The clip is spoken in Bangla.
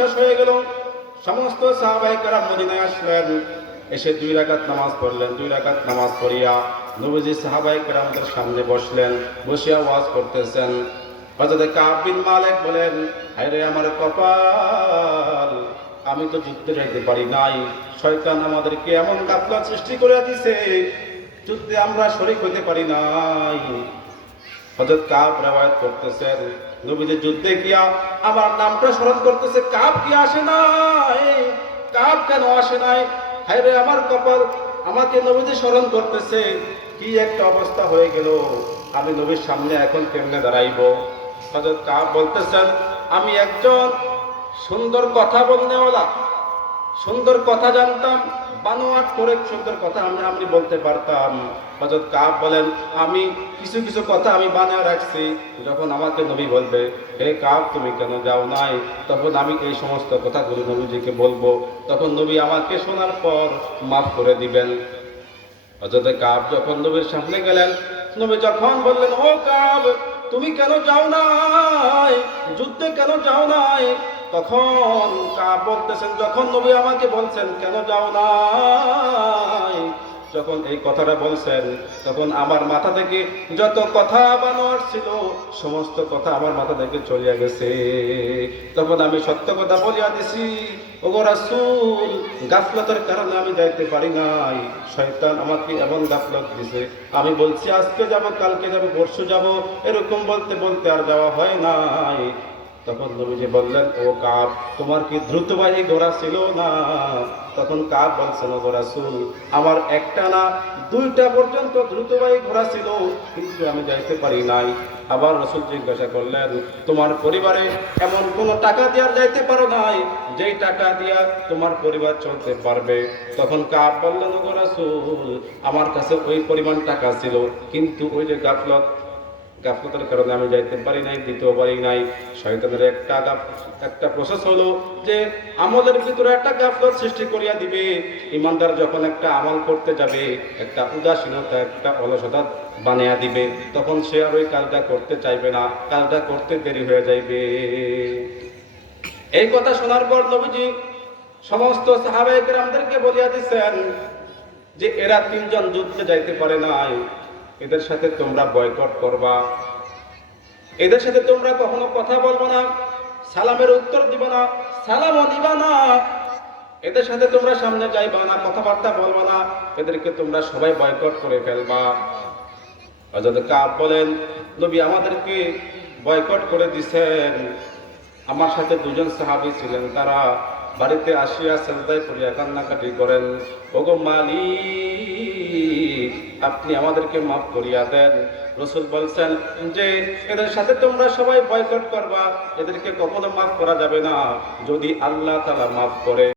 শেষ হয়ে গেল। সমস্ত সাহাবায়ে কেরাম মদিনায় আসলেন, এসে 2 রাকাত নামাজ পড়লেন। 2 রাকাত নামাজ পড়িয়া নবীজি সাহাবায়ে কেরামদের সামনে বসলেন, বসিয়া ওয়াজ করতেছেন। হযরত কাব বিন মালিক বলেন, হায়রে আমার কপাল, আমি তো যুদ্ধে যাইতে পারি নাই, শয়তান আমাদেরকে এমন গাফলাত সৃষ্টি করে দিছে, যুদ্ধে আমরা শরীক হইতে পারি নাই। হযরত কাব রওয়ায়াত করতেছেন, নবীজি যুদ্ধে গিয়া আমার নামটা স্মরণ করতেছে, কাব কি আসে নাই, কাব কেন আসে নাই? হায়রে আমার কপাল, আমাকে নবীজি স্মরণ করতেছে, কি একটা অবস্থা হয়ে গেল, আমি নবীর সামনে এখন কেমনে দাঁড়াইব? হযরত কাব বলতেছেন, আমি একজন সুন্দর কথা বলনেওয়ালা, সুন্দর কথা জানতাম, বানোয়াট করে সুন্দর কথা আমি বলতে পারতাম। হযরত কাব বলেন, আমি কিছু কিছু কথা আমি বানিয়ে রাখছি, যখন আমাকে নবী বলবে, হে কাব তুমি কেন যাও নাই, তখন আমি এই সমস্ত কথাগুলো নবীজিকে বলবো, তখন নবী আমাকে শোনার পর মাফ করে দিবেন। হযরত কাব যখন নবীর সামনে গেলেন, নবী যখন বললেন, ও কাব তুমি কেন যাও নাই, যুদ্ধে কেন যাও নাই? তখন কাব বলতেছেন, যখন নবী আমাকে বলছেন কেন যাও নাই, যখন এই কথাটা বলছেন, তখন আমার মাথা থেকে যত কথা বানোয়ার ছিল সমস্ত কথা আমার মাথা থেকে চলিয়া গেছে। তখন আমি সত্য কথা বলিয়া দিছি, ওগো রাসূল, গাফলতের কারণে আমি যাইতে পারি নাই, শয়তান আমাকে এমন গাফলত দিছে, আমি বলছি আজকে যাব, কালকে যাব, পরশু যাব, এরকম বলতে বলতে আর যাওয়া হয় নাই। তখন নবীজি বললেন, ও কাব, তোমার কি দ্রুতবাহী ঘোড়া ছিল না? তখন কাব বলছেন, ও রাসূল, আমার একটা না 2টা পর্যন্ত দ্রুতবাহী ঘোড়া ছিল, কিন্তু আমি যাইতে পারি নাই। আবার রাসূল জিজ্ঞাসা করলেন, তোমার পরিবারে এমন কোন টাকা দিয়ে যাইতে পারো নাই, যেই টাকা দিয়া তোমার পরিবার চলতে পারবে? তখন কাব বললেন, ও রাসূল, আমার কাছে ওই পরিমাণ টাকা ছিল, কিন্তু ওই যে গাফলতের কারণে আমি যাইতে পারি নাই, দিতেও পারি নাই। শয়তানের একটা প্রসেস হলো যে আমলের ভিতরে একটা গাফলত সৃষ্টি করিয়া দিবে। ইমানদার যখন একটা আমল করতে যাবে, একটা উদাসীনতা, একটা অলসতা বানিয়ে দিবে, তখন সে আর ওই কাজটা করতে চাইবে না, কাজটা করতে দেরি হয়ে যাইবে। এই কথা শোনার পর নবীজি সমস্ত সাহাবায়ে কেরামদেরকে বলিয়া দিচ্ছেন যে এরা 3 জন যুদ্ধে যাইতে পারে নাই, এদের সাথে তোমরা বয়কট করবা, এদের সাথে তোমরা কখনো কথা বলবো না, সালামের উত্তর দিবা না, সালামও দিবা না, এদের সাথে তোমরা সামনে যাইবা না, কথাবার্তা বলবা না, এদেরকে তোমরা সবাই বয়কট করে ফেলবা। হযরত কাব বলেন, নবী আমাদেরকে বয়কট করে দিছেন। আমার সাথে 2 জন সাহাবী ছিলেন, তারা বাড়িতে আসিয়া সেজদায় পড়িয়া কান্নাকাটি করেন, ওগো মালিক, আপনি আমাদেরকে মাফ করিয়া দেন। রাসূল বলছেন যে এদের সাথে তোমরা সবাই বয়কট করবা, এদেরকে কখনো মাফ করা যাবে না, যদি আল্লাহ তাআলা মাফ করে।